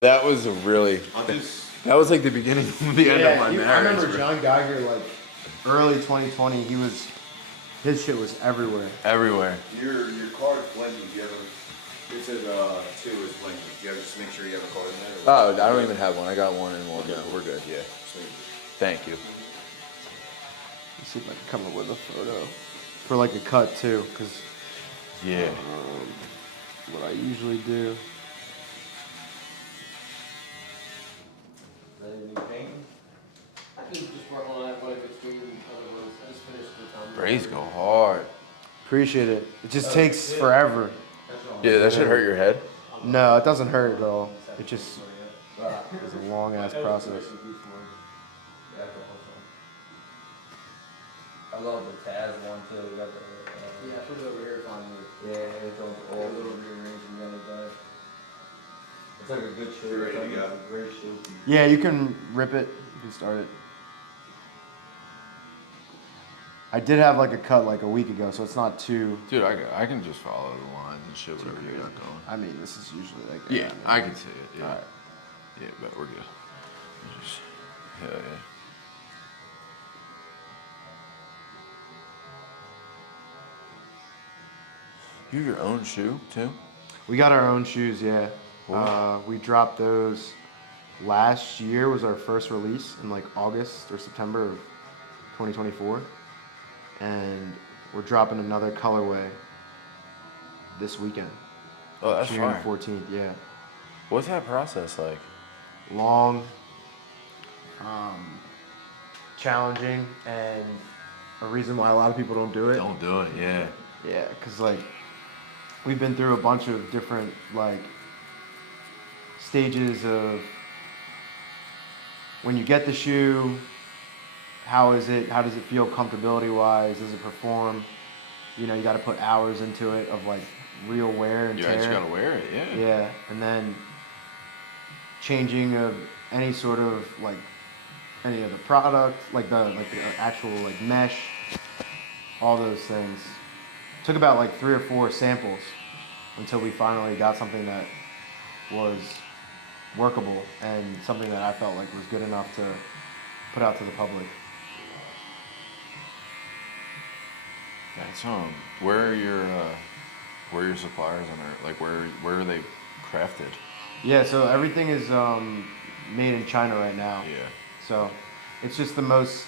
That was a really. That was like the beginning of the end of my marriage. I remember bro. John Geiger, like, early 2020, his shit was everywhere. Everywhere. Your card is blinking. Do you have a, it says 2 is blinking. Do you have just make sure you have a card in there? Oh, I don't even have one. I got one and one. No, we're good. Yeah. Thank you. Let's see if I can come up with a photo. For like a cut too, because Yeah. what I usually do. Brays go hard. Appreciate it. It just takes forever. Yeah, that should hurt your head. No, it doesn't hurt at all. It just is a long ass process. I love the Taz one too. We got the Yeah, put it over here finally. yeah, it's all little rearranged from the other day. It's like a good shoe. You're ready to It's like go. a great shoe. Yeah, you can rip it. You can start it. I did have like a cut like a week ago, so it's not too. Dude, I can just follow the lines and shit, whatever you got going. I mean, this is usually like. Yeah, I can see it. Yeah. Alright. Yeah, but we're good. Just, hell yeah. You have your own shoe too? We got our own shoes, yeah. We dropped those last year. Was our first release in like August or September of 2024, and we're dropping another colorway this weekend, Oh, that's June fine. 14th. Yeah, What's that process like? long, challenging, and a reason why a lot of people don't do it. Don't do it, yeah. Yeah, because like we've been through a bunch of different like stages of when you get the shoe, how is it, how does it feel comfortability wise, does it perform? You know, you got to put hours into it of like real wear and You tear. just gotta wear it, yeah. Yeah, and then changing of any sort of like any of the product, like the actual like mesh, all those things. Took about like 3 or 4 samples until we finally got something that was workable and something that I felt like was good enough to put out to the public. That's where are your suppliers on it? Like where are they crafted? Yeah, so everything is made in China right now. Yeah. So it's just the most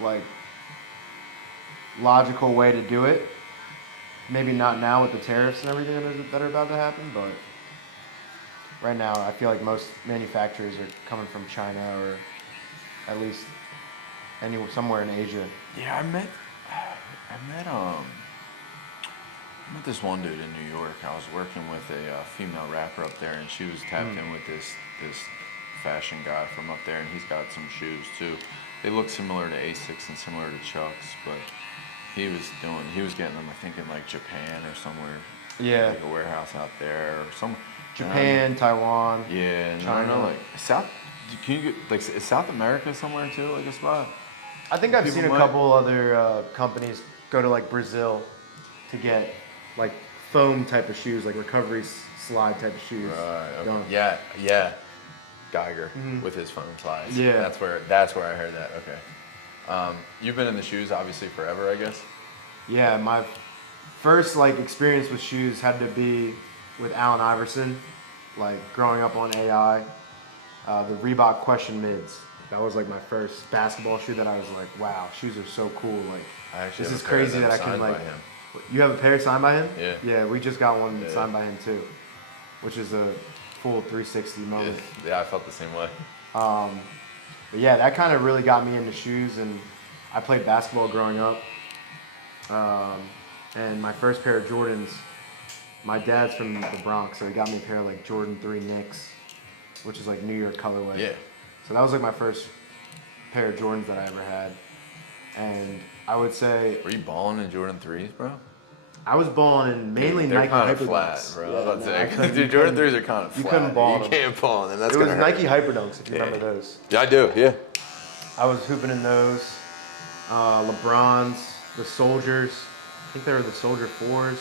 like logical way to do it. Maybe not now with the tariffs and everything that are about to happen, but right now I feel like most manufacturers are coming from China or at least somewhere in Asia. Yeah, I met this one dude in New York. I was working with a female rapper up there, and she was tapped in with this fashion guy from up there, and he's got some shoes too. They look similar to Asics and similar to Chucks, but he was getting them, I think, in like Japan or somewhere. Yeah. Like a warehouse out there or some. Japan, Taiwan. Yeah, and I China. don't know, like South. Can you get like is South America somewhere too, like a spot? I think I've People seen a might- couple other companies go to like Brazil to get like foam type of shoes, like recovery slide type of shoes. Right. Okay. done. Yeah. Geiger with his phone slides. Yeah. That's where I heard that. Okay. You've been in the shoes obviously forever, I guess. Yeah, my first like experience with shoes had to be with Allen Iverson, like growing up on AI, the Reebok Question Mids. That was like my first basketball shoe that I was like, wow, shoes are so cool. Like I actually this have is a pair of crazy them that I can signed like. by him. You have a pair signed by him? Yeah. Yeah, we just got one Yeah. signed by him too, which is a full 360 moment. Yeah, I felt the same way. But yeah, that kind of really got me into shoes, and I played basketball growing up. And my first pair of Jordans, my dad's from the Bronx, so he got me a pair of like Jordan 3 Knicks, which is like New York colorway. Yeah. So that was like my first pair of Jordans that I ever had. And I would say Were you balling in Jordan 3s, bro? I was balling in mainly They're Nike kind of Hyperdunks. flat, bro. Yeah, I was about to no, I say, couldn't- dude, you Jordan couldn't- 3s are kind of you flat. couldn't ball You them. can't ball in them. That's It was gonna hurt. Nike Hyperdunks, if you Yeah. remember those. Yeah, I do. Yeah. I was hooping in those. LeBrons, the Soldiers. I think they were the Soldier 4s.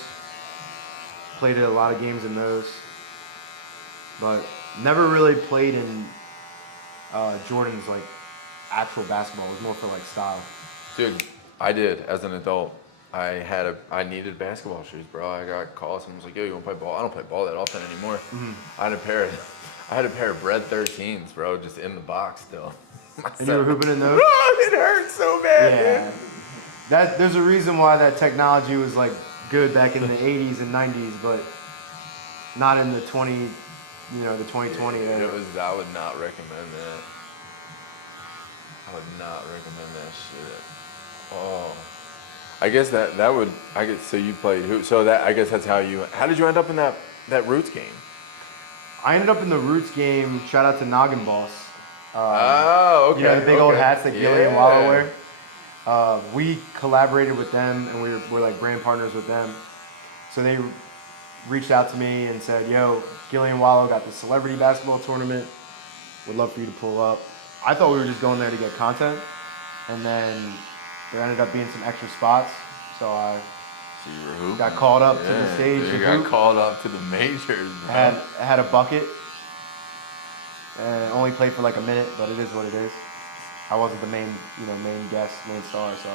Played a lot of games in those. But Never really played in Jordan's like actual basketball. It was more for like style. Dude, I did as an adult. I needed basketball shoes, bro. I got calls and was like, "Yo, you want to play ball?" I don't play ball that often anymore. I had a pair of Bread 13s, bro, just in the box still. And you were hooping in those? It hurts so bad, Yeah. dude. There's a reason why that technology was like good back in the 80s and 90s, but not in the 2020 era. I would not recommend that. I would not recommend that shit. Oh. I guess so you played hoop. So that, I guess that's how did you end up in that Roots game? I ended up in the Roots game. Shout out to Noggin Boss. Oh, okay. You know the big old okay. hats that Gilly and Wallow wear? We collaborated with them and we're like brand partners with them. So they reached out to me and said, "Yo, Gilly and Wallow got the celebrity basketball tournament. Would love for you to pull up." I thought we were just going there to get content. And then there ended up being some extra spots. So I So you were hooping. got called up to the stage so to you got hoop. called up to the majors, bro. I had a bucket and only played for like a minute, but it is what it is. I wasn't the main guest, main star, so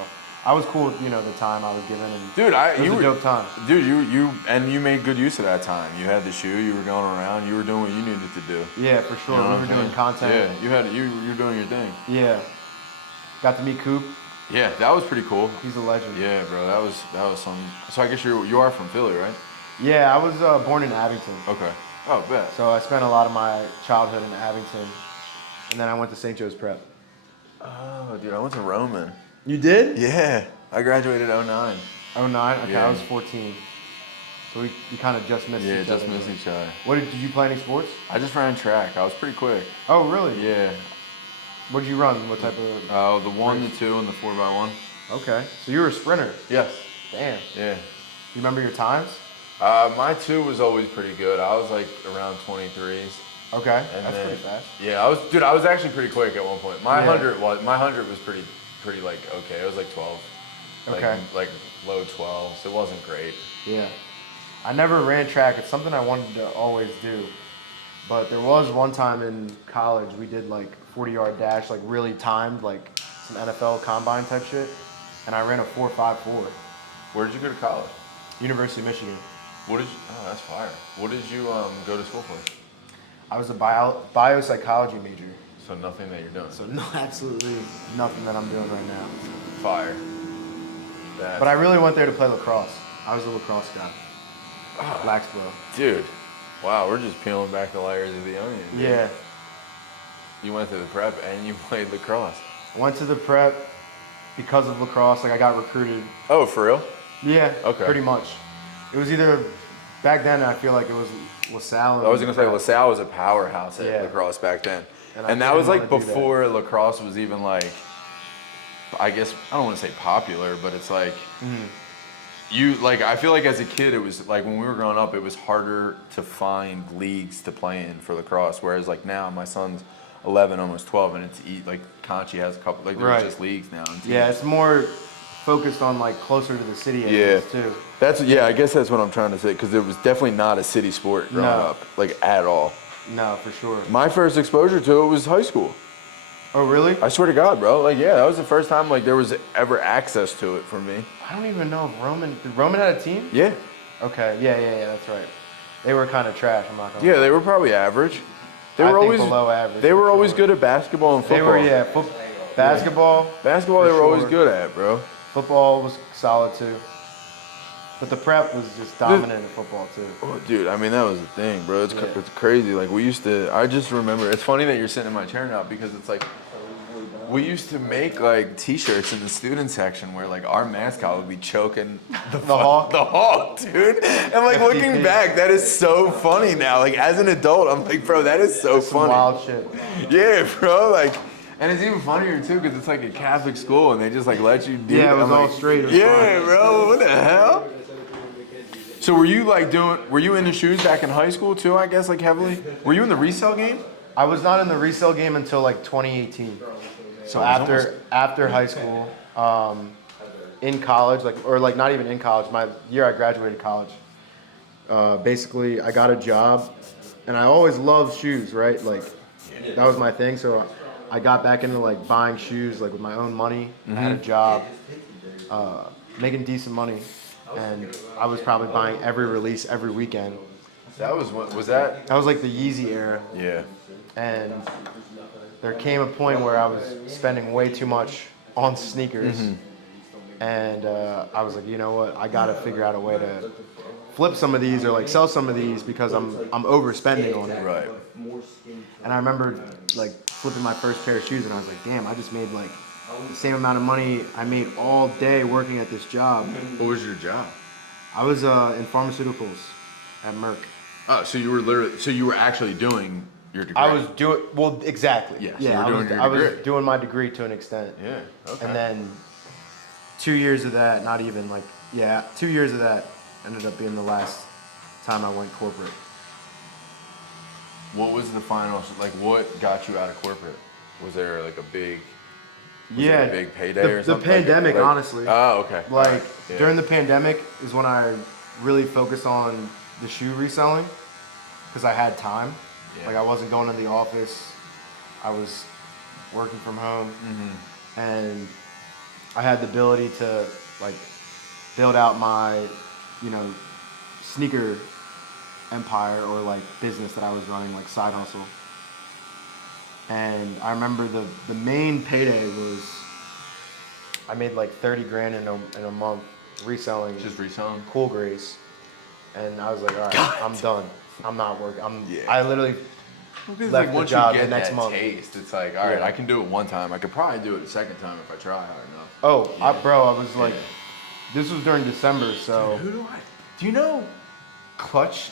I was cool with, the time I was given, and Dude, it was a dope time. Dude, you made good use of that time. You had the shoe, you were going around, you were doing what you needed to do. Yeah, for sure. You know what We I'm were doing saying? content. Yeah, you're doing your thing. Yeah. Got to meet Coop. Yeah, that was pretty cool. He's a legend. Yeah, bro, that was some. So I guess you are from Philly, right? Yeah, I was born in Abington. Okay. Oh, bet. So I spent a lot of my childhood in Abington, and then I went to St. Joe's Prep. Oh, dude, I went to Roman. You did? Yeah, I graduated 09. 09? Okay, Yeah. I was 14. So we kind of just missed Yeah, each just other. missed each other. Did you play any sports? I just ran track. I was pretty quick. Oh, really? Yeah. What did you run? What type of? The 1, the 2, and the 4x1. Okay. So you were a sprinter. Yes. Damn. Yeah. You remember your times? My 2 was always pretty good. I was like around 23s. Okay. And That's then, pretty fast. Yeah, I was actually pretty quick at one point. My Yeah. 100 was pretty like okay. It was like 12. Okay. Like low 12s. It wasn't great. Yeah. I never ran track. It's something I wanted to always do. But there was one time in college we did like 40-yard dash, like really timed, like some NFL combine type shit. And I ran a 4.54. Where did you go to college? University of Michigan. Oh, that's fire. What did you go to school for? I was a biopsychology major. So nothing that you're doing. So no, absolutely nothing that I'm doing right now. Fire. But I really went there to play lacrosse. I was a lacrosse guy. Blacksboro. Dude, wow, we're just peeling back the layers of the onion. Dude. Yeah. You went to the prep and you played lacrosse. Went to the prep because of lacrosse. Like I got recruited. Oh, for real? Yeah. Okay. Pretty much. It was either back then. I feel like it was LaSalle. I was gonna say LaSalle was a powerhouse at Yeah. lacrosse back then, And and I that was didn't like wanna do that. before lacrosse was even like, I guess I don't want to say popular, but it's like I feel like as a kid it was like when we were growing up it was harder to find leagues to play in for lacrosse, whereas like now my son's 11, almost 12, and it's like Conchi has a couple like there's Right. just leagues now. And Yeah, teams. it's more focused on like closer to the city areas too. I guess that's what I'm trying to say because it was definitely not a city sport growing No. up, like at all. No, for sure. My first exposure to it was high school. Oh, really? I swear to God, bro. Like, yeah, that was the first time like there was ever access to it for me. I don't even know if Roman had a team? Yeah, Okay, yeah, that's right. They were kind of trash, I'm not gonna yeah, lie. they were probably average. They I were think always below average, They for were always sure. good at basketball and They football. were, basketball. Basketball, for they were always sure. good at, bro. Football was solid too. But the prep was just dominant in football too. Oh, dude, I mean that was the thing, bro. It's Yeah. it's crazy. Like we used to. I just remember. It's funny that you're sitting in my chair now because it's like. We used to make like T-shirts in the student section where like our mascot would be choking the hawk? the hawk, dude. And like FDP. looking back, that is so funny now. Like as an adult, I'm like, bro, that is so Some funny. wild shit. Yeah, bro. Like, and it's even funnier too because it's like a Catholic school and they just like let you do. Yeah, it was I'm all like, straight. It was Yeah, fun. bro. What the hell? So were you like were you into shoes back in high school too? I guess like heavily. Were you in the resale game? I was not in the resale game until like 2018. So it was after high school, in college, like not even in college, my year I graduated college. Basically, I got a job and I always loved shoes, right? Like that was my thing. So I got back into like buying shoes like with my own money. I had a job, making decent money, and I was probably buying every release every weekend. That was what was that? That was like the Yeezy era, Yeah. and there came a point where I was spending way too much on sneakers, and I was like, you know what? I gotta figure out a way to flip some of these or like sell some of these because I'm overspending on it. Right. And I remember like flipping my first pair of shoes, and I was like, damn, I just made like the same amount of money I made all day working at this job. What was your job? I was in pharmaceuticals at Merck. Oh, so you were actually doing your degree. I was doing well, exactly. Yes, Yeah, you were doing your I was degree. doing my degree to an extent. Yeah. Okay. And then 2 years of that, not even like, yeah, 2 years of that ended up being the last time I went corporate. What was the final? Like, what got you out of corporate? Was there like a big? Was Yeah, there a big payday the, or something? The pandemic, Like- honestly. Oh, okay. Like Alright, yeah. during the pandemic is when I really focused on the shoe reselling because I had time. Yeah. Like I wasn't going to the office. I was working from home, Mm-hmm. and I had the ability to like build out my, you know, sneaker empire or like business that I was running, like side hustle. And I remember the main payday was I made like 30 grand in a month reselling Just reselling. Cool Grace. And I was like, all right, I'm done. I'm not working. Yeah. I literally Because left like the once job you the get next that month. taste, it's like, all right, Yeah. I can do it one time. I could probably do it the second time if I try hard enough. Oh, I was like, this was during December, so Who do I? Do you know Clutch?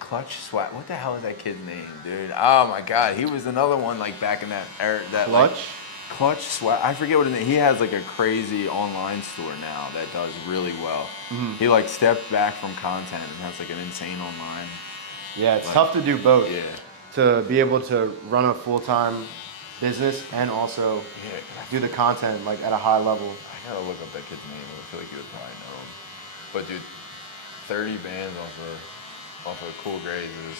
Clutch Swag. What the hell is that kid's name, dude? Oh my God, he was another one like back in that era. That like, Clutch? Clutch Swag. I forget what his name. He has like a crazy online store now that does really well. He like stepped back from content and has like an insane online. yeah, it's Like- tough to do both. Yeah. To be able to run a full-time business and also Yeah. do the content like at a high level. I gotta look up that kid's name. I feel like you would probably know him. But dude, 30 bands off of Cool Grays is.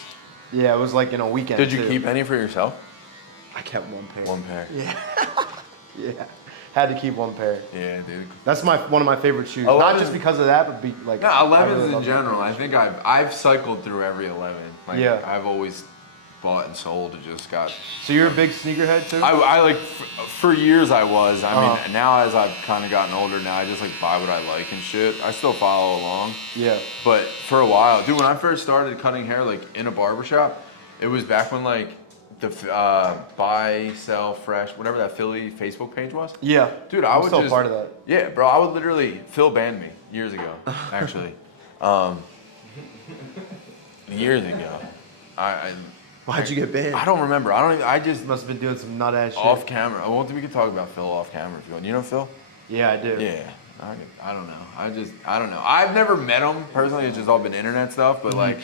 Yeah, it was like in a weekend. Did you too. keep any for yourself? I kept one pair. One pair. Yeah. Yeah. Had to keep one pair. Yeah, dude. That's one of my favorite shoes. 11 Not just because of that, but like No, I 11s really in love that general. pair. I think I've cycled through every 11. Like, Yeah. I've always bought and sold. It just got. So you're a big sneakerhead too? I like for years I was. I Uh-huh. mean, now as I've kind of gotten older, now I just like buy what I like and shit. I still follow along. Yeah. But for a while, dude, when I first started cutting hair, like in a barbershop, it was back when like the buy, sell, fresh, whatever that Philly Facebook page was. Yeah. Dude, I I'm would still just, part of that. Yeah, bro, I would literally, Phil banned me years ago, actually. Years ago. Why'd you get banned? I don't remember. I just, Must have been doing some nut ass shit. off camera. Well, we could talk about Phil off camera if you want. You know Phil? Yeah, I do. Yeah. I don't know. I don't know. I've never met him personally. It's just all been internet stuff. But like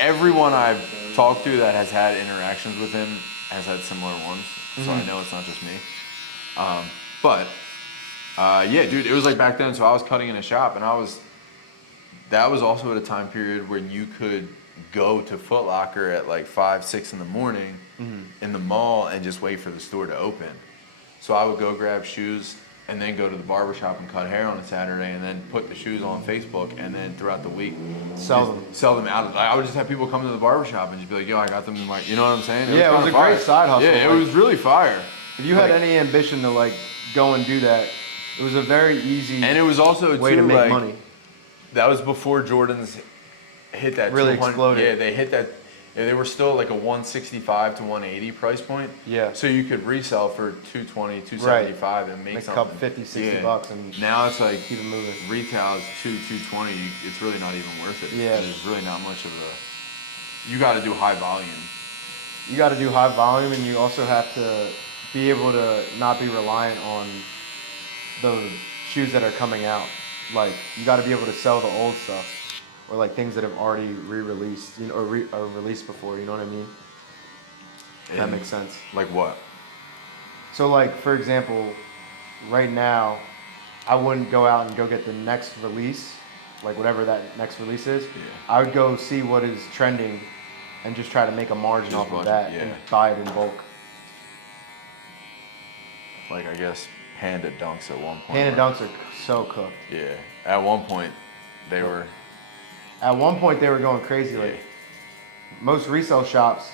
everyone I've talked to that has had interactions with him has had similar ones. So I know it's not just me. Yeah, dude, it was like back then. So I was cutting in a shop, and that was also at a time period when you could go to Foot Locker at like 5, 6 in the morning in the mall and just wait for the store to open. So I would go grab shoes and then go to the barber shop and cut hair on a Saturday and then put the shoes on Facebook and then throughout the week Sell just them. Sell them out. I would just have people come to the barber shop and just be like, yo, I got them in my, you know what I'm saying? Yeah, it was kinda a fire. great side hustle, Yeah, it like- was really fire. If you had Like- any ambition to like go and do that, it was a very easy And it was also way too, to make like, money. that was before Jordans hit that Really 200 exploded. Yeah, they hit that. Yeah, they were still like a 165 to 180 price point. Yeah. So you could resell for 220, 275 and make Make a something. couple 50, 60 bucks and now it's like keep it moving. retail is 220. It's really not even worth it. Yeah. There's really not much of a. You got to do high volume. You got to do high volume, and you also have to be able to not be reliant on the shoes that are coming out. Like you got to be able to sell the old stuff, or like things that have already re-released, you know, or released before. You know what I mean? If that And, makes sense. Like what? So like for example, right now, I wouldn't go out and go get the next release like whatever that next release is, Yeah. I would go see what is trending and just try to make a margin Just off of budget, that yeah. and buy it in bulk. Like I guess Panda Dunks at one point. Panda were- Dunks are so cooked. Yeah. At one point, they were. At one point, they were going crazy. Yeah. Like most resale shops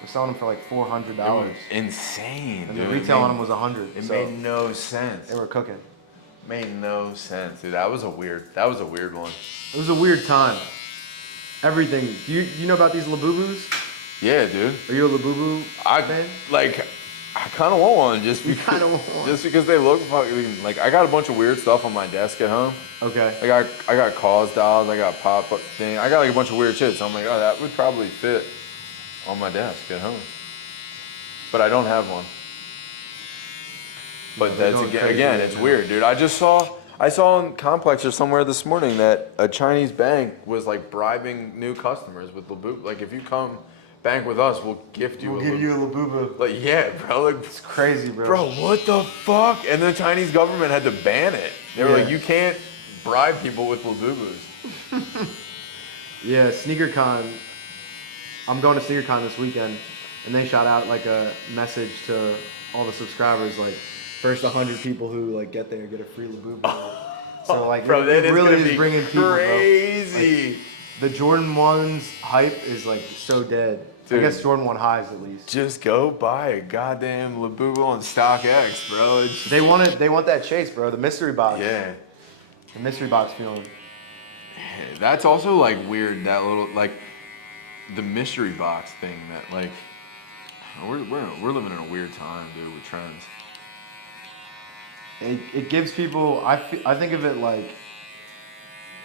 were selling them for like $400, They were insane, and dude. the retail on them was $100. It So made no sense. they were cooking. Made no sense, dude. That was a weird one. It was a weird time. Everything. Do you know about these Labubus? Yeah, dude. Are you a Labubu I fan? like. I kind of want one just You because. kinda want one. Just because they look fucking like. I got a bunch of weird stuff on my desk at home. Okay. I got cause dolls. I got pop up thing. I got like a bunch of weird shit. So I'm like, oh, that would probably fit on my desk at home. But I don't have one. But they're that's going crazy again, right it's now. weird, dude. I saw in Complex or somewhere this morning that a Chinese bank was like bribing new customers with Labubu. Like, if you come bank with us, we'll gift you. We'll a give Labubu. you a Labubu. Like, yeah, bro. Like, It's crazy, bro. bro, what the fuck? And the Chinese government had to ban it. They were Yeah. like, you can't bribe people with Labubus. Yeah, SneakerCon. I'm going to SneakerCon this weekend, and they shot out like a message to all the subscribers, like first 100 people who like get there get a free Labubu. So like, Bro, that it is really gonna is be bringing people, bro. crazy. The Jordan 1's hype is like so dead. Dude. I guess Jordan 1 highs at least. Just go buy a goddamn Labubu on StockX, bro. It's, They want that chase, bro. The mystery box. yeah. The mystery box feeling. That's also like weird. That little like the mystery box thing. That like we're living in a weird time, dude, with trends. It gives people. I think of it like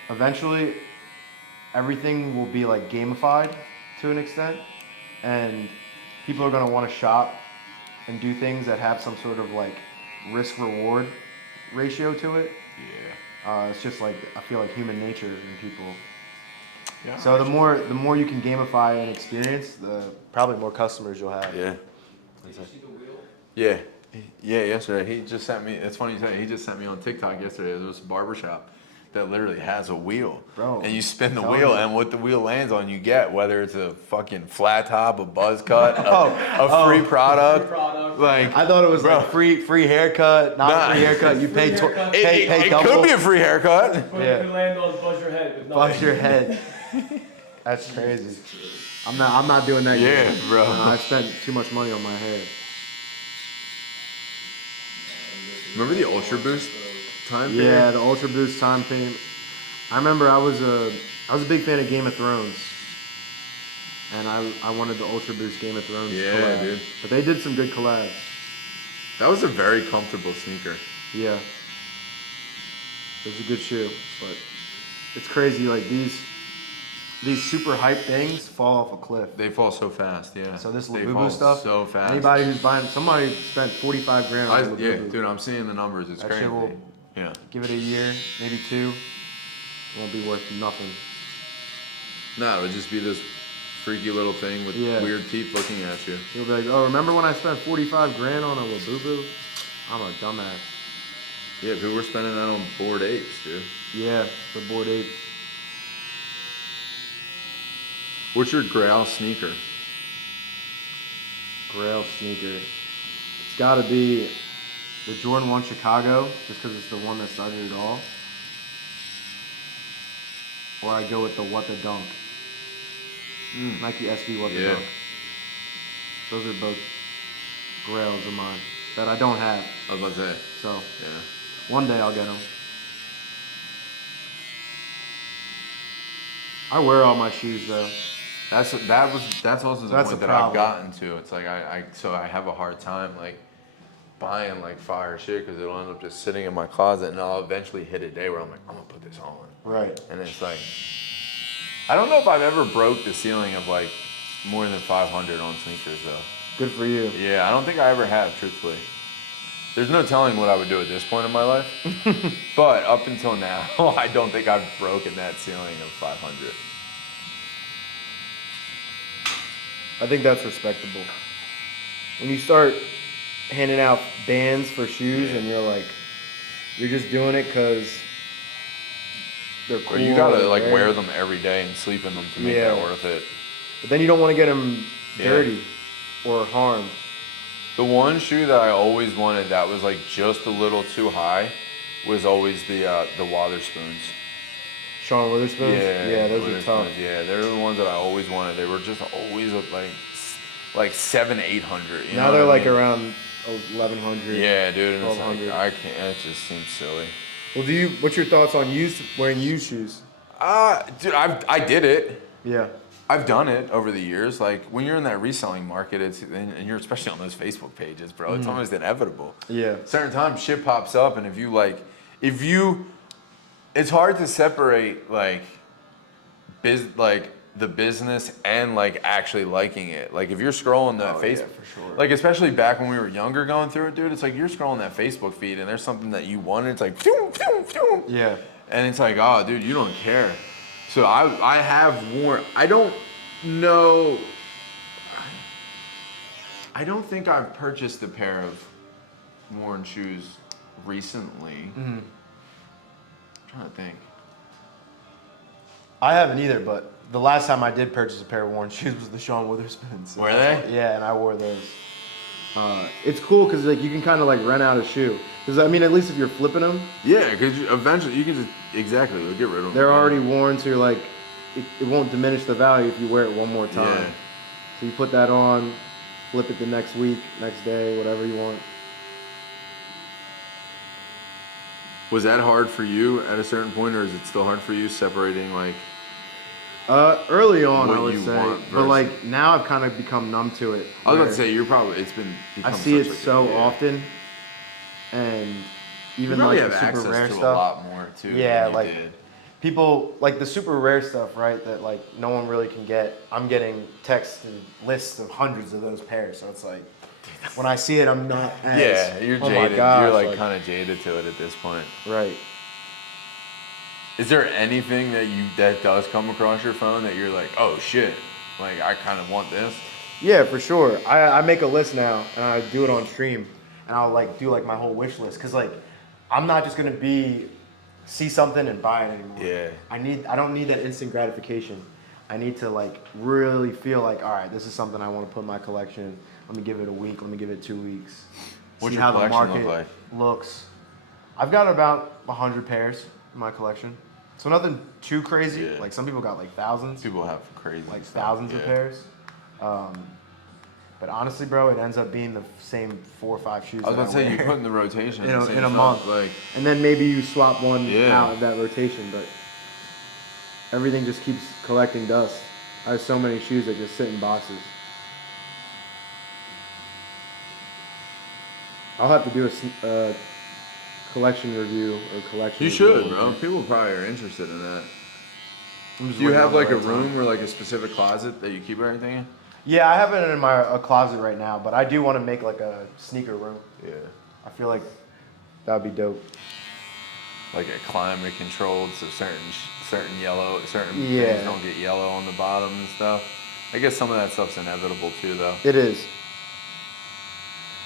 eventually everything will be like gamified to an extent, and people are gonna want to shop and do things that have some sort of like risk reward ratio to it. Yeah. It's just like I feel like human nature in people. Yeah. So the more you can gamify an experience, the probably more customers you'll have. Yeah. Yeah. Yeah, yesterday. He just sent me, it's funny you say, he just sent me on TikTok yesterday. There was a barbershop that literally has a wheel. Bro, and you spin the tell wheel, me. and what the wheel lands on, you get, whether it's a fucking flat top, a buzz cut, a free product. Like, I thought it was Bro. like free haircut, not Nah. free haircut. You pay haircut. pay it double. could be a free haircut. Yeah. Could land on buzz your head with Bust nothing. your head. That's crazy. I'm not doing that. Yeah, yet. bro. I spent too much money on my hair. Remember the Ultra Boost time period? Yeah, the Ultra Boost time thing. I remember I was a big fan of Game of Thrones, and I wanted the Ultra Boost Game of Thrones Yeah, collab. dude. But they did some good collabs. That was a very comfortable sneaker. Yeah. It was a good shoe, but it's crazy. Like these super hype things fall off a cliff. They fall so fast, yeah. So this They Labubu fall stuff. so fast. Anybody who's buying, somebody spent 45 grand on Labubu. Yeah, dude, I'm seeing the numbers. It's That crazy. shit will- Yeah. Give it a year, maybe 2. It won't be worth nothing. No, it would just be this freaky little thing with Yeah. weird teeth looking at you. You'll be like, oh, remember when I spent 45 grand on a Labubu? I'm a dumbass. Yeah, people were spending that on bored apes, dude. Yeah, the Bored Ape. What's your Grail sneaker? Grail sneaker. It's got to be the Jordan 1 Chicago, just because it's the one that started it all. Or I go with the What the Dunk. Nike SB What the Yeah. Dunk. Those are both Grails of mine that I don't have. I was about to say. So Yeah. one day I'll get them. I wear all my shoes though. That's also the That's point the that I've problem. gotten to. It's like I have a hard time like buying like fire shit because it'll end up just sitting in my closet, and I'll eventually hit a day where I'm like, I'm gonna put this on, Right. and it's like I don't know if I've ever broke the ceiling of like more than 500 on sneakers though. Good for you. Yeah, I don't think I ever have, truthfully. There's no telling what I would do at this point in my life, but up until now, I don't think I've broken that ceiling of 500. I think that's respectable. When you start handing out bands for shoes and you're like, you're just doing it because they're cool. Or you gotta they're like rare. wear them every day and sleep in them to make that Yeah. worth it. But then you don't want to get them Yeah. dirty or harmed. The one shoe that I always wanted that was like just a little too high was always the Wotherspoons. Sean Witherspoon. Yeah, those are tough. Witherspoons, yeah, they're the ones that I always wanted. They were just always like 700-800. Now they're like around 1,100. Yeah, dude, and it's 1,200. like I can't. It just seems silly. Well, what's your thoughts on wearing used shoes? Dude, I did it. Yeah. I've done it over the years. Like when you're in that reselling market, and you're especially on those Facebook pages, bro. It's almost inevitable. Yeah. Certain times shit pops up, and if you, it's hard to separate like the business and like actually liking it. Like if you're scrolling that Oh, Facebook, yeah, for sure. like especially back when we were younger going through it, dude. It's like you're scrolling that Facebook feed, and there's something that you wanted. It's like, phew, phew, phew. Yeah. And it's like, oh, dude, you don't care. So I have worn. I don't know. I don't think I've purchased a pair of worn shoes recently. I'm trying to think. I haven't either, but the last time I did purchase a pair of worn shoes was the Sean Witherspoons. Were they? Yeah, and I wore those. It's cool because like you can kind of like rent out a shoe. Because I mean, at least if you're flipping them, Yeah, because eventually you can just exactly get rid of them. they're already worn, so you're like, it won't diminish the value if you wear it one more time. Yeah. So you put that on, flip it the next week, next day, whatever you want. Was that hard for you at a certain point, or is it still hard for you separating like? Early on, What I would you say, want but versus- like now I've kind of become numb to it. I was about where to say you're probably I become see it such, like, so yeah. often, and You even probably like have the super access rare to a stuff. lot more too. Yeah, than you like did. people like the super rare stuff, right? That like no one really can get. I'm getting texts and lists of hundreds of those pairs, so it's like when I see it, I'm not as Yeah, you're oh jaded. My gosh, You're like kind of jaded to it at this point. right. Is there anything that does come across your phone that you're like, oh shit, like I kind of want this? Yeah, for sure. I make a list now, and I do it on stream, and I'll like do like my whole wish list, cause like I'm not just gonna see something and buy it anymore. Yeah. I don't need that instant gratification. I need to like really feel like, all right, this is something I want to put in my collection. Let me give it a week. Let me give it 2 weeks. What's see your how the collection look market like? looks. I've got about 100 pairs in my collection, so nothing too crazy. Yeah. Like some people got like thousands, People have crazy like stuff, thousands of yeah. pairs. But honestly, bro, it ends up being the same 4 or 5 shoes. I was that about to say you wear. put in the rotation in the same a stuff, month, like and then maybe you swap one Yeah. out of that rotation, but everything just keeps collecting dust. I have so many shoes that just sit in boxes. I'll have to do a collection review or collection. you review should, one bro. day. People probably are interested in that. I'm just Do you waiting have on the like a right time. room or like a specific closet that you keep everything in? Yeah, I have it in my closet right now, but I do want to make like a sneaker room. Yeah. I feel like that would be dope. Like a climate controlled, so certain Yeah. things don't get yellow on the bottom and stuff. I guess some of that stuff's inevitable too, though. It is.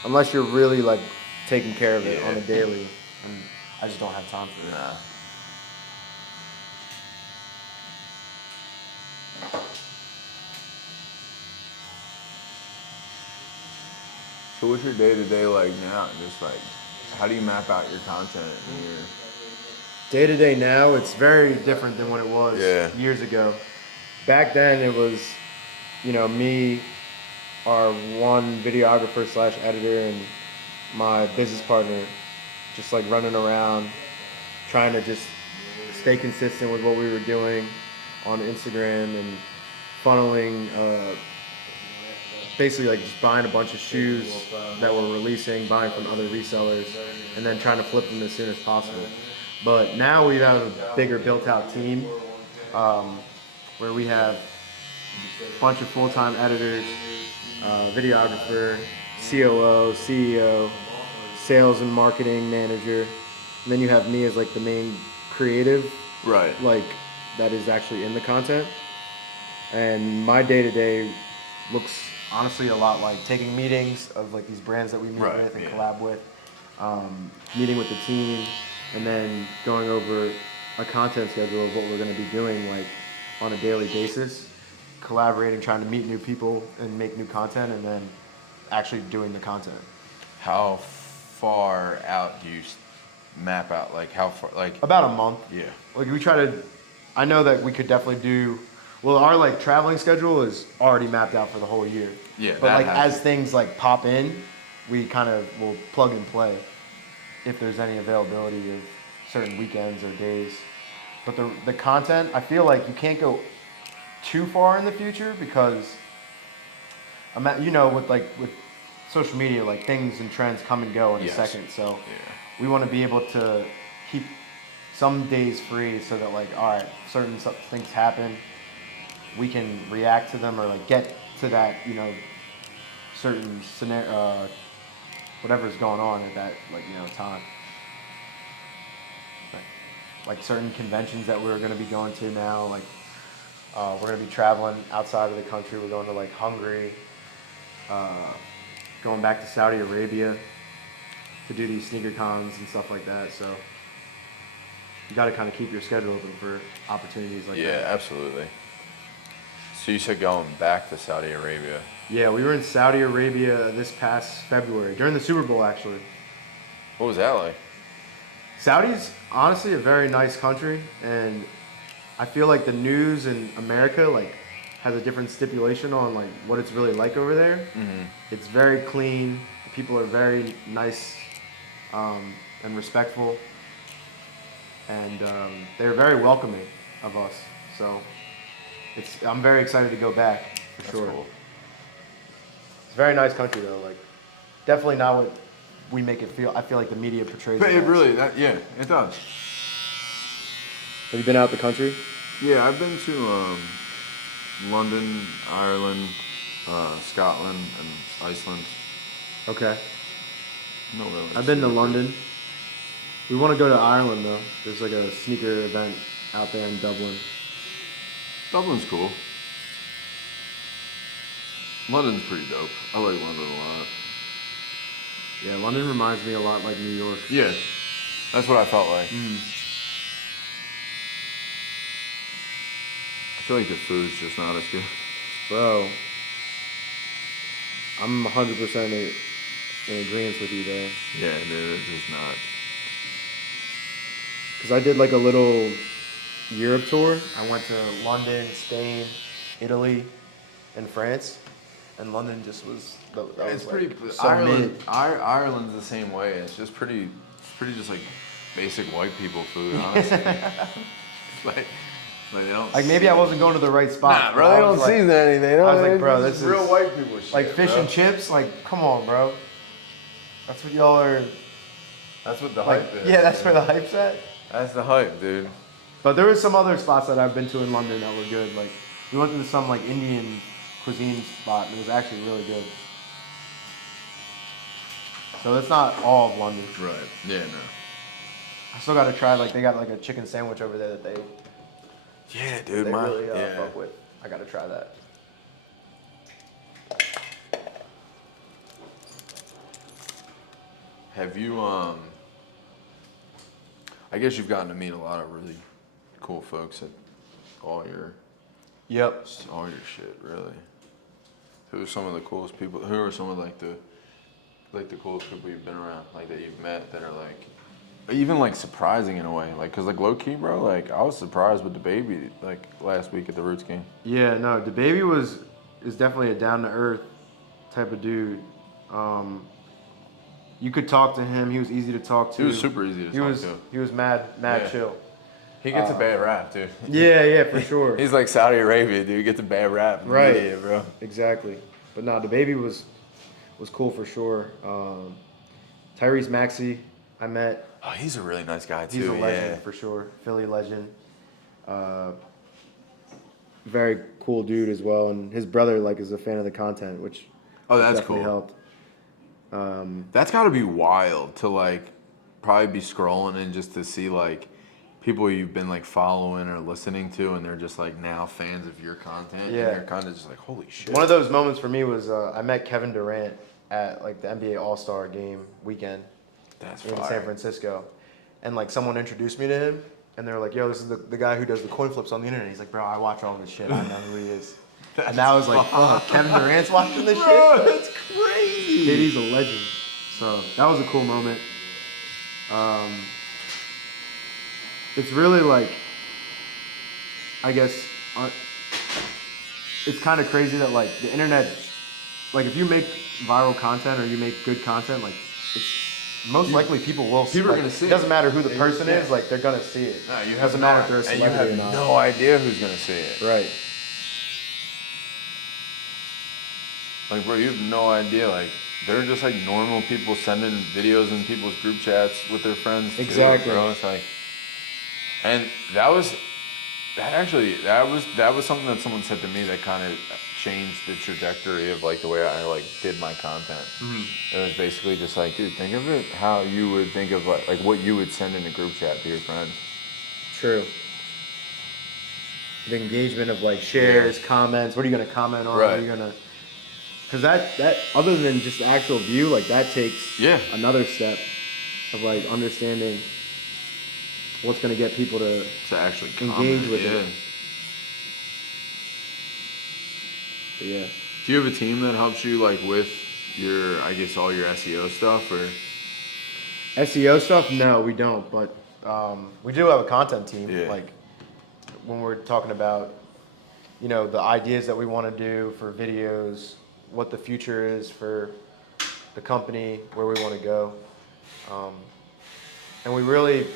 Unless you're really like taking care of it Yeah. on a daily. And I just don't have time for that. Nah. So what's your day to day like now? Just like, how do you map out your content and your? Day to day now, it's very different than what it was Yeah. years ago. Back then, it was, me, our one videographer / editor, and my business partner, just like running around, trying to just stay consistent with what we were doing on Instagram and funneling, basically like just buying a bunch of shoes that we're releasing, buying from other resellers, and then trying to flip them as soon as possible. But now we have a bigger built-out team, where we have a bunch of full-time editors, videographer, COO, CEO, sales and marketing manager, and then you have me as like the main creative, Right. like that is actually in the content. And my day-to-day looks honestly a lot like taking meetings of like these brands that we meet Right, with and yeah. collab with, meeting with the team, and then going over a content schedule of what we're going to be doing like on a daily basis, collaborating, trying to meet new people and make new content, and then actually doing the content. How far out do you map out? Like how far? Like About a month. yeah. Like we try to, I know that we could definitely do. Well, our like traveling schedule is already mapped out for the whole year. Yeah, But that like has as things like pop in, we kind of will plug and play if there's any availability of certain weekends or days. But the content, I feel like you can't go too far in the future because I'm at, you know, with social media, like things and trends come and go in Yes. a second. So Yeah. we want to be able to keep some days free so that like, all right, certain things happen, we can react to them or like get to that, you know, certain scenario, whatever's going on at that like, you know, time. Like certain conventions that we're going to be going to now, like we're going to be traveling outside of the country. We're going to like Hungary, going back to Saudi Arabia to do these sneaker cons and stuff like that. So you got to kind of keep your schedule open for opportunities like Yeah, that. absolutely. So you said going back to Saudi Arabia. Yeah, we were in Saudi Arabia this past February during the Super Bowl actually. What was that like? Saudi's honestly a very nice country, and I feel like the news in America like has a different stipulation on like what it's really like over there. Mm-hmm. It's very clean. The people are very nice and respectful, and they're very welcoming of us. So I'm very excited to go back for That's sure. cool. It's a very nice country though. Like definitely not what we make it feel. I feel like the media portrays. But it it as. really, yeah, it does. Have you been out the country? Yeah, I've been to London, Ireland, Scotland, and Iceland. Okay. No, really. I've been to London. We want to go to Ireland though. There's like a sneaker event out there in Dublin. Dublin's cool. London's pretty dope. I like London a lot. Yeah, London reminds me a lot like New York. Yeah, that's what I felt like. I feel like the food's just not as good. Bro, I'm 100% in agreement with you there. Yeah, dude, it's just not. Because I did like a little Europe tour. I went to London, Spain, Italy, and France. And London just was, that was It's like pretty. so Ireland, mid. Ireland's the same way. It's just pretty. It's pretty just like basic white people food, honestly. like they don't. Like maybe I wasn't going to the right spot. Nah, bro, they I don't was like- season anything. I was like, bro, this real is white people shit. like fish bro. and chips. Like, come on, bro. That's what y'all are. That's what the Like, hype is. yeah, that's where the hype's at. That's the hype, dude. But there was some other spots that I've been to in London that were good. Like we went to some like Indian cuisine spot and it was actually really good. So it's not all of London. Right. Yeah. No. I still got to try like they got like a chicken sandwich over there that they Yeah, dude. they my really yeah. fuck with. I got to try that. Have you I guess you've gotten to meet a lot of really cool folks at all your Yep. shit, really. Who are some of the coolest people? Who are some of the coolest people you've been around, like that you've met that are like, even like surprising in a way, like cause like low key, bro, like I was surprised with the baby like last week at the Roots game. Yeah, no, the baby is definitely a down to earth type of dude. You could talk to him. He was easy to talk to. He was super easy to talk to. He was mad Yeah. chill. He gets a bad rap, dude. Yeah, for sure. He's like Saudi Arabia, dude. He gets a bad rap. in the Right. media, bro. Exactly. But no, the baby was cool for sure. Tyrese Maxey, I met. Oh, he's a really nice guy too. He's a legend yeah. for sure. Philly legend. Very cool dude as well, and his brother like is a fan of the content, which Oh, that's definitely cool. helped. That's got to be wild to like probably be scrolling and just to see like people you've been like following or listening to, and they're just like now fans of your content. Yeah. And you're kind of just like, holy shit. One of those moments for me was I met Kevin Durant at like the NBA All-Star game weekend That's in San fire. Francisco, and like someone introduced me to him, and they're like, "Yo, this is the guy who does the coin flips on the internet." He's like, "Bro, I watch all this shit. I know who he is." And that was like, "Fuck, Kevin Durant's watching this Bro, shit." that's crazy. KD's a legend. So that was a cool moment. It's really like, I guess, it's kind of crazy that like the internet, like if you make viral content or you make good content, like it's most likely people will see. People are Like, gonna see it. Doesn't matter who the It. person Yeah. is, like they're gonna see it. No, you Doesn't have matter if they're a and you celebrity have or not. no idea who's gonna see it. Right. Like, bro, you have no idea. Like, they're just like normal people sending videos in people's group chats with their friends. Too, Exactly. bro. It's like, and that was something that someone said to me that kind of changed the trajectory of like the way I like did my content. It was basically just like, dude, think of it how you would think of like what you would send in a group chat to your friends. True. The engagement of like shares, comments. What are you gonna comment on? What Right. are you gonna? Because that other than just the actual view, like that takes another step of like understanding what's gonna get people to To actually engage comment, with yeah. it. But yeah. Do you have a team that helps you like with your, I guess, all your SEO stuff, or? SEO stuff? No, we don't. But we do have a content team. Yeah. Like when we're talking about, the ideas that we want to do for videos, what the future is for the company, where we want to go, and we really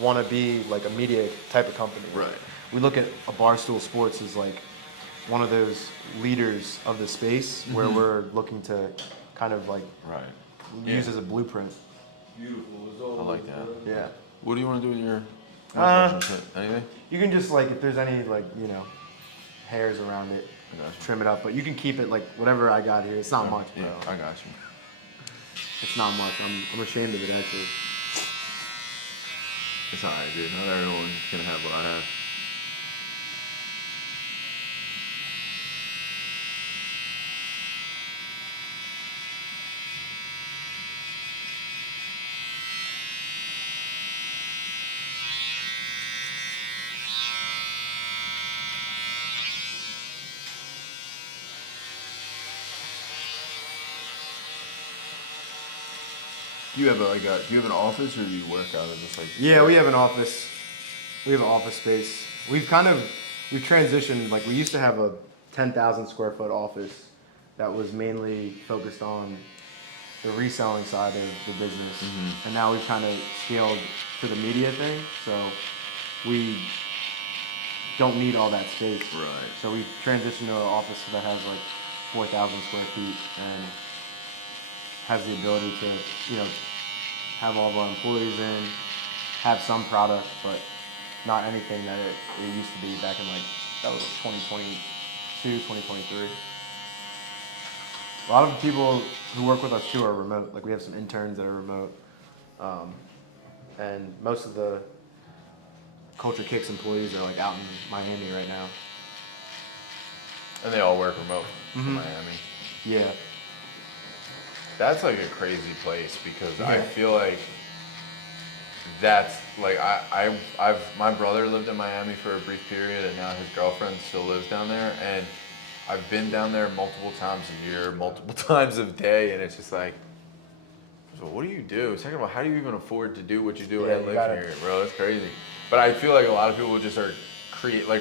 want to be like a media type of company. Right. We look at a Barstool Sports as like one of those leaders of the space where we're looking to kind of like Right. use as a blueprint. Beautiful. It's all I like that. Yeah. What do you want to do with your Uh, mustache and shit? Anything? You can just like, if there's any like, hairs around it, I got you. trim it up. But you can keep it like whatever I got here. It's not much, bro. Yeah, I got you. It's not much. I'm ashamed of it actually. It's alright, dude. Not everyone can have what I have. Do you have do you have an office, or do you work out of just like? Yeah, we have an office. We have an office space. We've transitioned. Like we used to have a 10,000 square foot office that was mainly focused on the reselling side of the business, and now we've kind of scaled to the media thing. So we don't need all that space. Right. So we transitioned to an office that has like 4,000 square feet and has the ability to, have all of our employees in, have some product, but not anything that it used to be back in that was 2022, 2023. A lot of the people who work with us too are remote. Like we have some interns that are remote. And most of the Culture Kicks employees are like out in Miami right now. And they all work remote from Miami. Yeah. That's like a crazy place because I Yeah. feel like that's like my brother lived in Miami for a brief period, and now his girlfriend still lives down there, and I've been down there multiple times a year, multiple times a day, and it's just like, so what do you do? Second of all, how do you even afford to do what you do Yeah, and you live gotta- here, bro? It's crazy. But I feel like a lot of people just are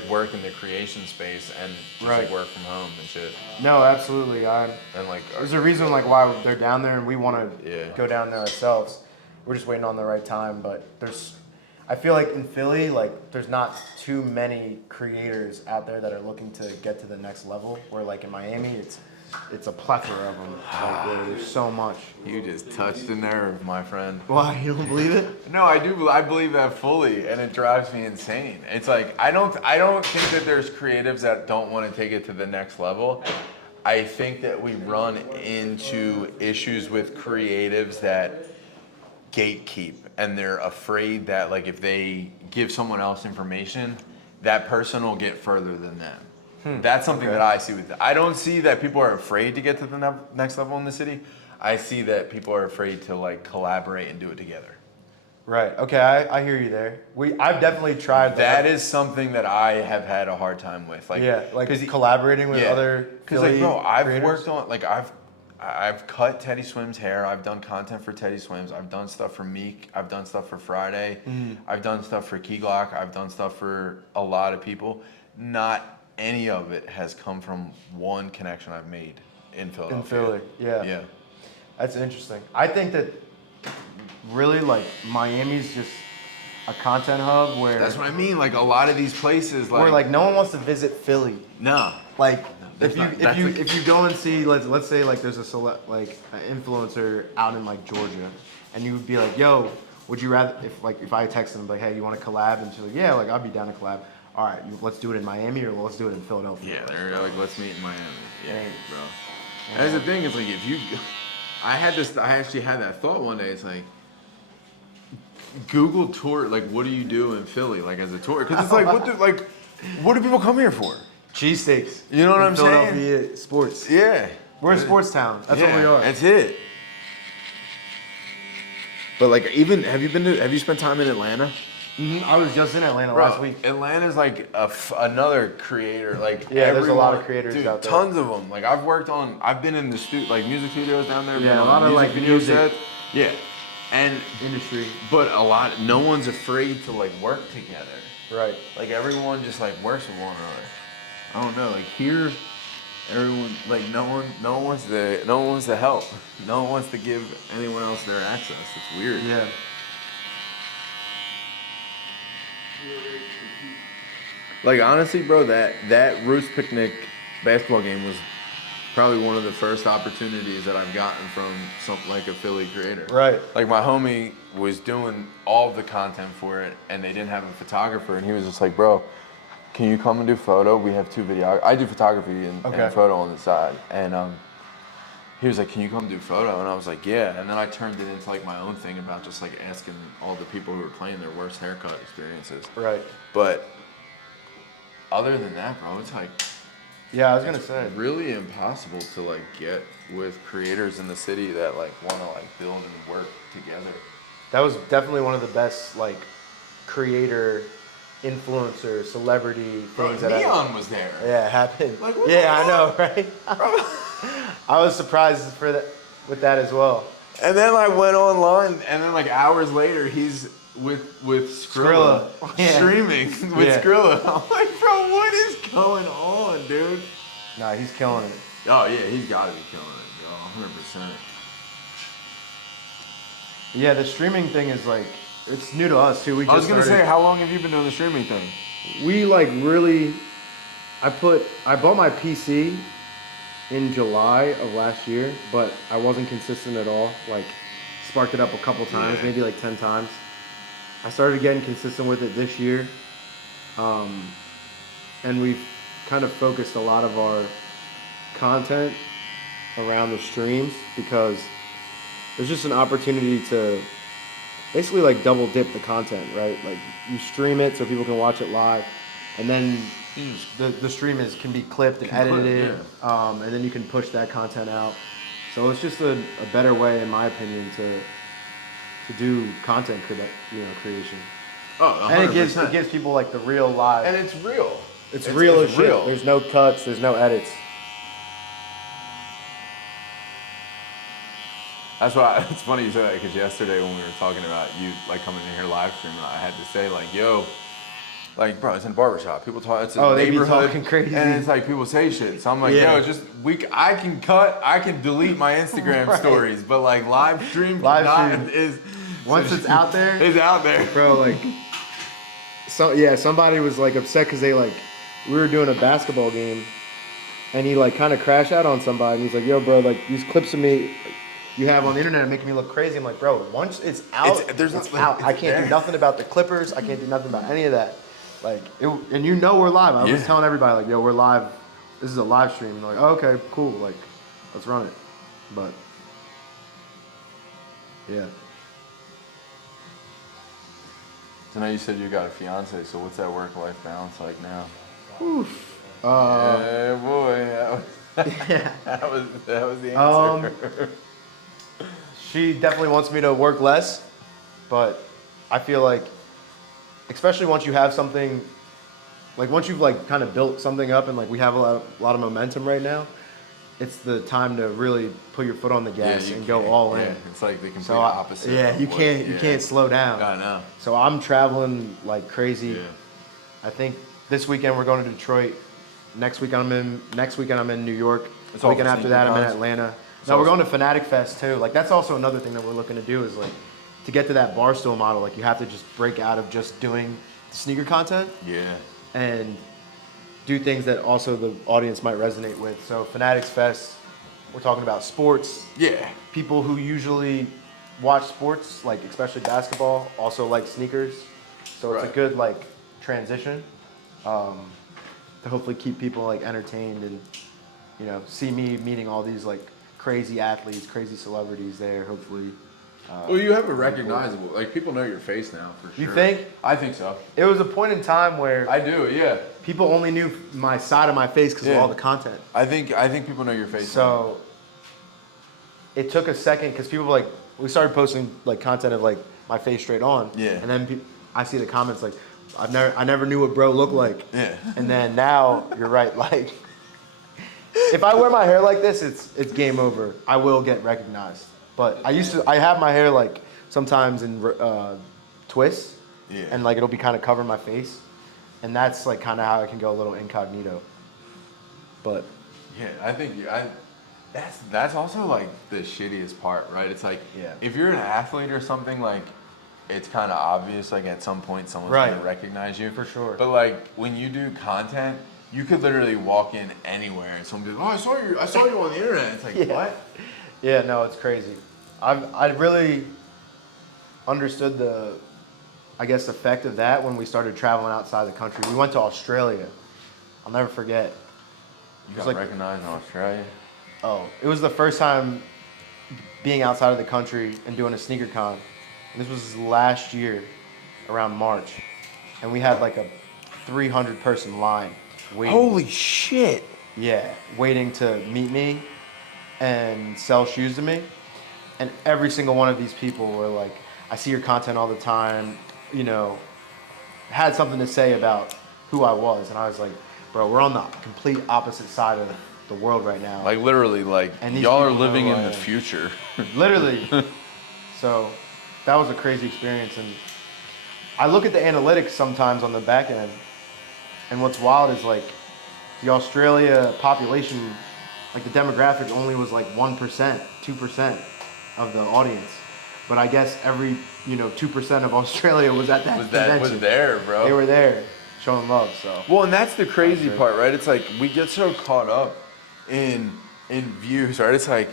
work in the creation space and just Right. like work from home and shit, No, absolutely. and like There's a reason why they're down there, and we want to Yeah. go down there ourselves. We're just waiting on the right time. But I feel like in Philly, there's not too many creators out there that are looking to get to the next level. Where like in Miami, it's a plethora of them. Where there's so much. You just touched a nerve, my friend. Why, you don't believe it? No, I do. I believe that fully, and it drives me insane. It's like I don't think that there's creatives that don't want to take it to the next level. I think that we run into issues with creatives that gatekeep, and they're afraid that like if they give someone else information, that person will get further than them. That's something that I see with it. I don't see that people are afraid to get to the next level in the city. I see that people are afraid to like collaborate and do it together. Right. Okay, I hear you there. I've definitely tried That is something that I have had a hard time with. Like, yeah, like 'cause collaborating with other Because like, bro, Philly I've creators. worked on like I've cut Teddy Swim's hair. I've done content for Teddy Swims. I've done stuff for Meek. I've done stuff for Friday. I've done stuff for Key Glock. I've done stuff for a lot of people. Not any of it has come from one connection I've made in Philadelphia. In Philly, yeah. Yeah. That's interesting. I think that really like Miami's just a content hub where That's what I mean. Like a lot of these places, like, where like no one wants to visit Philly. no. Like That's if you not- if that's you like- if you go and see let's say like there's a select like an influencer out in like Georgia, and you would be like, yo, would you rather if I texted them like, hey, you want to collab? And she's like, yeah, like I'd be down to collab. All right, let's do it in Miami or let's do it in Philadelphia. Yeah, they're like, let's meet in Miami. Yeah, Right. bro. That's the thing. It's like if you, I actually had that thought one day. It's like, Google tour. Like, what do you do in Philly? Like as a tour? Because it's like, what do people come here for? Cheesesteaks. You know what I'm saying? Philadelphia sports. Yeah. We're a sports town. That's what we are. That's it. But like, even have you spent time in Atlanta? I was just in Atlanta last week. Atlanta's like another creator. Like Yeah, there's a lot of everyone- creators dude, out there. Tons of them. Like I've been in the like music studios down there. Yeah, been a on lot of, music like, video music. sets. Yeah, and Industry. but no one's afraid to like work together. Right. Like everyone just like works with one another. I don't know. Like here, everyone like no one wants to help. No one wants to give anyone else their access. It's weird. Yeah. Like honestly, bro, that Roots Picnic basketball game was probably one of the first opportunities that I've gotten from something like a Philly creator. Right. Like my homie was doing all of the content for it, and they didn't have a photographer, and he was just like, "Bro, can you come and do photo? We have 2 video. I do photography and Okay. photo on the side." And he was like, "Can you come do photo?" And I was like, "Yeah." And then I turned it into like my own thing about just like asking all the people who were playing their worst haircut experiences. Right. But other than that, bro, it's like Yeah, I was gonna say. really impossible to like get with creators in the city that like want to like build and work together. That was definitely one of the best like creator, influencer, celebrity things that Neon was there. yeah happened. Like, what yeah, the I know, right? I was surprised for that with that as well. And then I went online, and then like hours later, he's with Skrilla, Skrilla. Yeah. streaming with Yeah. Skrilla. I'm like, bro, what is going on, dude? Nah, he's killing it. Oh yeah, he's got to be killing it, bro, 100%. Yeah, the streaming thing is like it's new to us too. We I was just gonna started- say, how long have you been doing the streaming thing? we like really I bought my PC in July of last year, but I wasn't consistent at all. Like sparked it up a couple times, Yeah. maybe like 10 times. I started getting consistent with it this year. And we've kind of focused a lot of our content around the streams because there's just an opportunity to basically like double dip the content, right? Like you stream it so people can watch it live, and then the stream can be clipped and Can clip, edited, and then you can push that content out. So it's just a better way, in my opinion, to do content creation. Oh, 100%. And it gives people like the real live. and it's real. it's real as shit. real. There's no cuts. There's no edits. That's why it's funny you say that because yesterday when we were talking about you like coming in here live streaming, I had to say like, yo, like bro, it's in a barbershop. People talk. It's a Oh, they be neighborhood, talking crazy. and it's like people say shit. So I'm like, Yeah. yo, I can cut, I can delete my Instagram Right. stories, but like live stream, Live cannot- stream. is Once it's out there, it's out there. bro, like, somebody was like upset because we were doing a basketball game, and he like kind of crashed out on somebody. And he's like, yo, bro, like these clips of me you have on the internet are making me look crazy. I'm like, bro, once it's out, it's out. I can't do nothing about the Clippers. I can't do nothing about any of that. Like, and you know we're live. I was Yeah. telling everybody like, yo, we're live. This is a live stream. And they're like, oh, okay, cool. Like, let's run it. But yeah. So now you said you got a fiance. So what's that work-life balance like now? Uh, Yeah, boy, that was the answer. She definitely wants me to work less, but I feel like, especially once you have something, like once you've like kind of built something up and like we have a lot of momentum right now, it's the time to really put your foot on the gas you and go can't- all yeah, in. It's like the complete So opposite. yeah, of you what- can't you yeah. can't slow down. I know. So I'm traveling like crazy. Yeah. I think this weekend we're going to Detroit. Next weekend I'm in New York. It's The all weekend for after that I'm in sneaker cons? Atlanta. It's No, we're all- going to Fanatic Fest too. Like that's also another thing that we're looking to do is like to get to that Barstool model. Like you have to just break out of just doing sneaker content Yeah. and do things that also the audience might resonate with. So Fanatics Fest, we're talking about sports. Yeah. People who usually watch sports, like especially basketball, also like sneakers. So it's a Right. good like transition to hopefully keep people like entertained and see me meeting all these like crazy athletes, crazy celebrities there. Hopefully, Well, you have a recognizable, like people know your face now for sure. You think? I think so. it was a point in time where I do, yeah. people only knew my side of my face because of Yeah. all the content. I think people know your face. So it took a second because people were like, we started posting like content of like my face straight on. Yeah. And then I see the comments like, I never knew what bro looked like. Yeah. And then now you're right, like if I wear my hair like this, it's game over. I will get recognized. But I have my hair like sometimes in twists. Yeah. And like it'll be kind of covering my face. And that's like kind of how I can go a little incognito. But Yeah, I think that's also like the shittiest part, right? It's like Yeah. if you're an athlete or something, like it's kind of obvious. Like at some point, someone's Right. gonna recognize you For sure. But like when you do content, you could literally walk in anywhere and someone goes, "Oh, I saw you on the internet." It's like Yeah. what? Yeah, no, it's crazy. I really understood the, I guess, effect of that when we started traveling outside the country. We went to Australia. I'll never forget. You was got like- recognized in Australia? Oh, it was the first time being outside of the country and doing a sneaker con. And this was last year, around March, and we had like a 300 person line waiting. shit! Yeah, waiting to meet me and sell shoes to me. And every single one of these people were like, I see your content all the time, had something to say about who I was. And I was like, bro, we're on the complete opposite side of the world right now. Like literally, like And these y'all are people know living who in I the am. future. Literally. So that was a crazy experience. And I look at the analytics sometimes on the back end. And what's wild is like the Australia population, like the demographic only was like 1%, 2% of the audience. But I guess every, 2% of Australia was at that was convention. there, bro? They were there showing love, so. Well, and that's the crazy That's part, right? It's like we get so caught up in views, right? It's like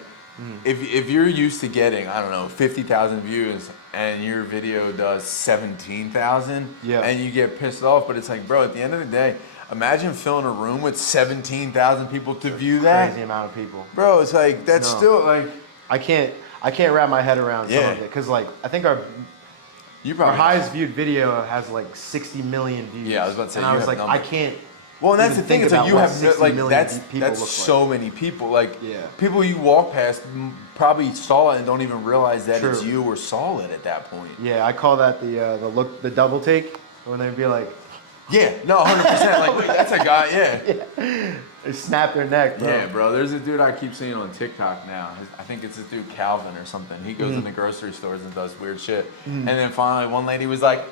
if you're used to getting, I don't know, 50,000 views and your video does 17,000 Yeah. and you get pissed off, but it's like, bro, at the end of the day, imagine filling a room with 17,000 people to view that. Crazy amount of people. Bro, it's like that's No. still like I can't wrap my head around some Yeah. of it. Because like, I think our you probably highest viewed video has like 60 million views. Yeah, I was about to say, And you I was have like, numbers. I can't. Well, and that's even the thing. think It's like about you what have 60 like million that's people that's look so many people. Like Yeah. people you walk past probably saw it and don't even realize that it's True. you or saw it at that point. Yeah, I call that the double take when they'd be like, Yeah, no, 100%. Like that's a guy. Yeah, they snap their neck, bro. yeah, bro. There's a dude I keep seeing on TikTok now. I think it's this dude Calvin or something. He goes into grocery stores and does weird shit. And then finally, one lady was like,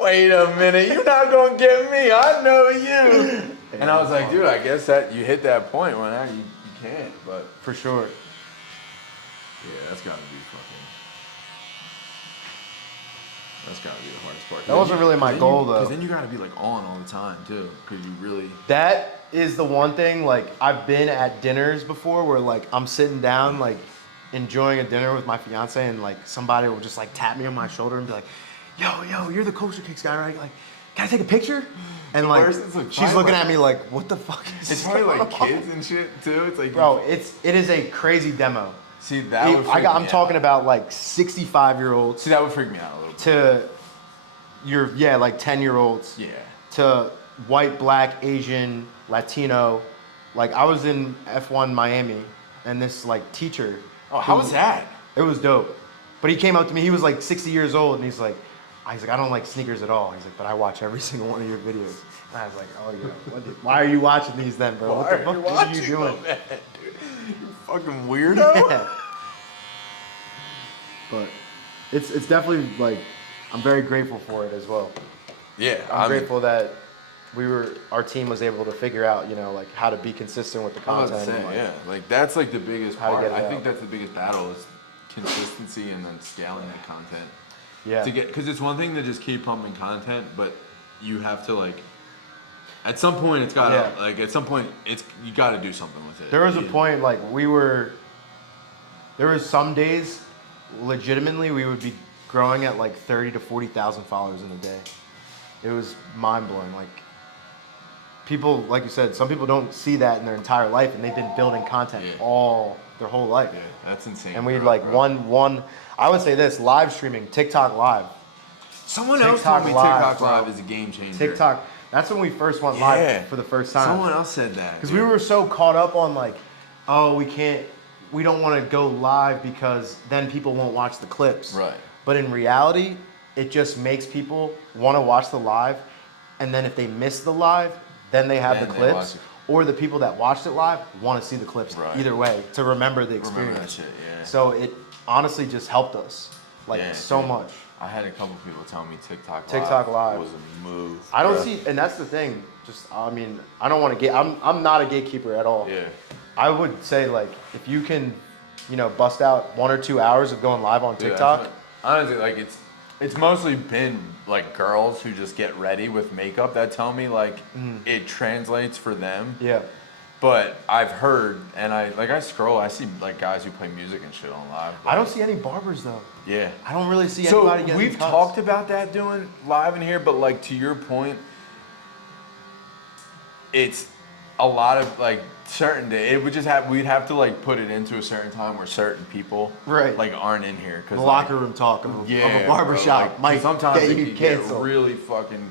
"Wait a minute, you're not gonna get me. I know you." And I was like, dude, I guess that you hit that point where now you can't. But For sure. yeah, that's gotta be fucking. That's gotta be the hardest part. That wasn't really my goal, though. Because then you gotta be like on all the time too. Because you really. That is the one thing, like, I've been at dinners before where, like, I'm sitting down, like, enjoying a dinner with my fiance, and, like, somebody will just, like, tap me on my shoulder and be like, yo, you're the Culture Kicks guy, right? Like, can I take a picture? And, like, worst is, like, she's probably, looking like- at me like, what the fuck is It's probably like going on? kids and shit too. It's like. Bro, it is a crazy demo. See that would. Freak I'm me talking out. about, like, 65-year-olds See that would freak me out a little bit. to like 10-year-olds. Yeah. To white, black, Asian, Latino. Like, I was in F1 Miami, and this, like, teacher. Oh, how who- was that? It was dope. But he came up to me, he was, like, 60 years old, and he's like, He's like, I don't like sneakers at all. He's like, but I watch every single one of your videos. And I was like, oh yeah. Why are you watching these then, bro? What the fuck are you doing? Man, dude? You fucking weirdo. Yeah. But it's definitely like I'm very grateful for it as well. Yeah, I'm grateful that our team was able to figure out, you know, like how to be consistent with the I was content. about to and, say, like, yeah, like that's like the biggest How to part. get it I out. think that's the biggest battle is consistency and then scaling the content. Yeah. To get, because it's one thing to just keep pumping content, but you have to like, at some point it's gotta Yeah. like at some point you gotta do something with it. There was a Yeah. point like there was some days, legitimately, we would be growing at like 30 to 40,000 followers in a day. It was mind blowing. Like people, like you said, some people don't see that in their entire life, and they've been building content Yeah. their whole life. Yeah, that's insane. And we bro, like bro. one. I would say this: live streaming, TikTok Live. Someone else TikTok told me Live, TikTok bro. Live is a game changer. TikTok. That's when we first went Yeah. live for the first time. Someone else said that. Because we were so caught up on like, oh, we don't want to go live because then people won't watch the clips. Right. But in reality, it just makes people want to watch the live, and then if they miss the live, then they have Then the they clips. watch it. Or the people that watched it live want to see the clips. Right. Either way, to remember the experience. Remember that shit, yeah. So it honestly just helped us, like Yeah, so dude. much. I had a couple people tell me TikTok Live. was a move. I don't bro. see, and that's the thing. Just, I mean, I don't want to get. I'm not a gatekeeper at all. Yeah. I would say like if you can, you know, bust out 1 or 2 hours of going live on Dude, TikTok. that's what- honestly, like it's mostly been like girls who just get ready with makeup that tell me like it translates for them. Yeah. But I've heard, and I scroll, I see like guys who play music and shit on live. I don't see any barbers though. Yeah. I don't really see So anybody getting we've cuts. talked about that doing live in here, but like to your point, it's a lot of like certain day. It would just we'd have to like put it into a certain time where certain people Right. like aren't in here the because locker room talk of a barber bro, shop like, might sometimes get it you can get canceled. really fucking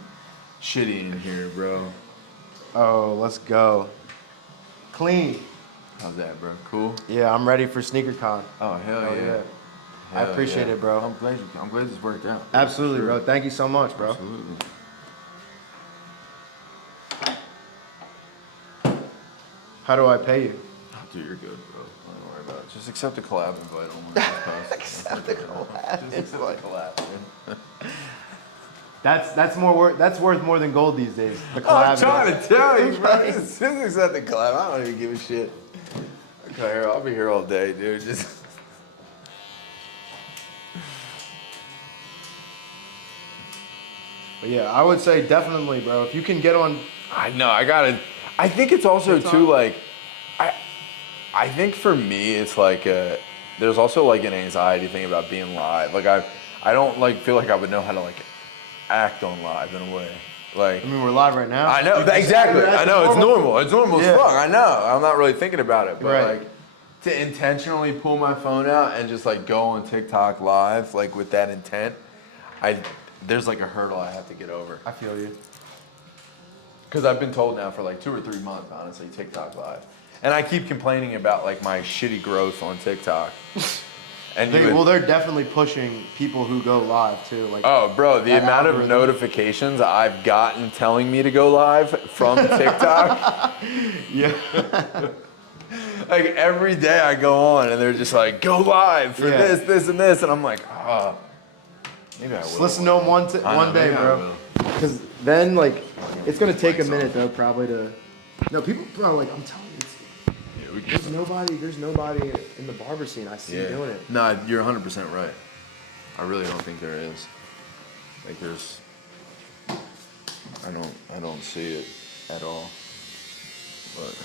shitty in here, bro. Oh, let's go. Clean. How's that, bro? Cool. Yeah, I'm ready for SneakerCon. Oh hell Hell yeah. yeah. I Hell appreciate yeah. it, bro. I'm glad this worked out. Absolutely, Sure. bro. Thank you so much, bro. Absolutely. How do I pay you? Dude, you're good, bro. Don't worry about it. Just accept the collab invite on my Accept the collab Just accept the collab, dude. That's worth more than gold these days. The I'm collab. trying to tell you, bro. Just accept the collab. I don't even give a shit. Okay, here, I'll be here all day, dude. Just. But yeah, I would say definitely, bro. If you can get on, I know. I gotta. I think it's also TikTok? too like. I think for me it's like there's also like an anxiety thing about being live. Like I don't like feel like I would know how to like act on live in a way. Like I mean, we're live right now. I know You can exactly. just- I know it's normal. It's normal Yeah. as fuck. I know. I'm not really thinking about it, but Right. like to intentionally pull my phone out and just like go on TikTok live like with that intent, there's like a hurdle I have to get over. I feel you. Because I've been told now for like 2 or 3 months, honestly, TikTok live. And I keep complaining about like my shitty growth on TikTok. And you would- Well, they're definitely pushing people who go live too. Like, oh, bro, the that amount of algorithm. notifications I've gotten telling me to go live from TikTok. yeah. Like every day I go on and they're just like, go live for Yeah. this, this, and this. And I'm like, oh, maybe I will. Just listen to them one I know, day, maybe I bro. will. Because then, like, it's gonna take a minute though, probably to. No, people are like, I'm telling you, Yeah, we can- there's nobody in the barber scene I see doing it. No, you're 100% right. I really don't think there is. Like there's, I don't see it at all. But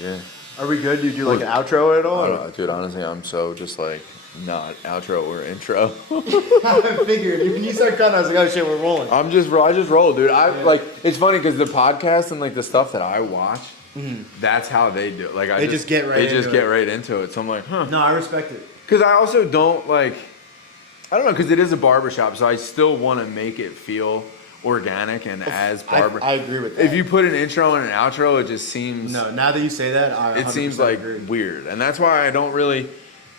yeah. Are we good? Do you do like an outro at all? I don't know, dude, honestly, I'm so just like not outro or intro. I figured when you started cutting, I was like, oh shit, we're rolling. I just roll, dude. Like it's funny because the podcast and like the stuff that I watch, that's how they do it. Like They just get right into it. right into it. So I'm like, huh. No, I respect it. Because I also don't like, I don't know, because it is a barbershop, so I still want to make it feel organic and as barber. I agree with that. If you put an intro and an outro, it just seems. No, now that you say that, I It seems 100% like agree. weird, and that's why I don't really.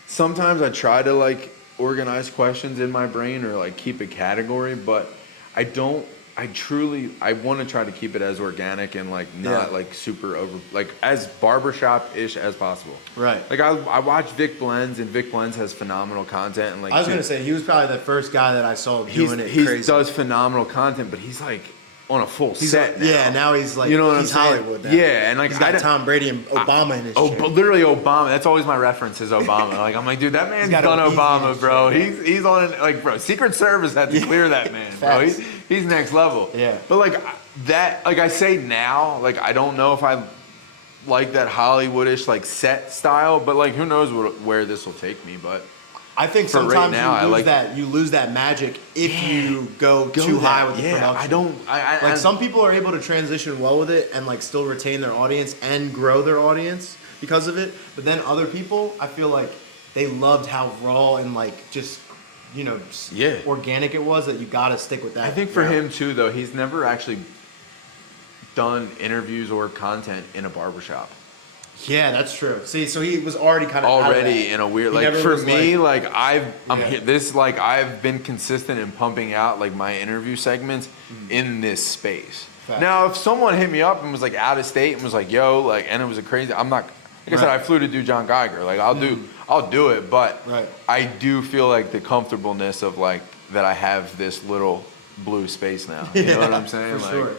Sometimes I try to like organize questions in my brain or like keep a category, but I don't. I want to try to keep it as organic and like not Yeah. like super over, like as barbershop-ish as possible. Right. Like I watch Vic Blends, and Vic Blends has phenomenal content, and like I was dude, gonna say he was probably the first guy that I saw doing it he crazy. does phenomenal content, but he's like on a full He's set now. Yeah, now he's like, You know what he's I'm saying? Hollywood now. Yeah, and like he's I got don't- Tom Brady and Obama in his Oh, chair. but literally Obama. That's always my reference is Obama. Like I'm like, dude, that man's got done a- he's Obama, in bro. his He's on it. Like, bro, Secret Service had to clear that man, bro. Facts. He's next level. Yeah. But like that, like I say now, like I don't know if I like that Hollywoodish like set style, but like who knows where this will take me. But I think For right sometimes now, I you lose that magic if you go too that- high with the yeah, production. I don't. I Like some people are able to transition well with it and like still retain their audience and grow their audience because of it. But then other people, I feel like they loved how raw and like just Yeah. organic it was that you got to stick with that. I think for route. him too, though, he's never actually done interviews or content in a barbershop. Yeah, that's true. See, so he was already kind of Already in a weird, He like never for was me, like- like I'm Yeah. here, this like I've been consistent in pumping out like my interview segments in this space. Facts. Now, if someone hit me up and was like out of state and was like, "Yo," like, and it was a crazy, I'm not. Like I said, Right. I flew to do John Geiger. Like I'll do it, but Right. I do feel like the comfortableness of like that I have this little blue space now. You know what I'm saying? For Like, sure.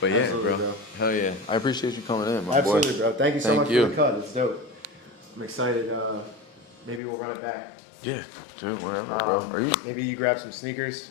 but yeah, Absolutely, bro. bro. Hell yeah. I appreciate you coming in, my Absolutely, boy. bro. Thank you so Thank much you. for the cut. It's dope. I'm excited. Maybe we'll run it back. Yeah, dude, whatever, bro. Are you? Maybe you grab some sneakers.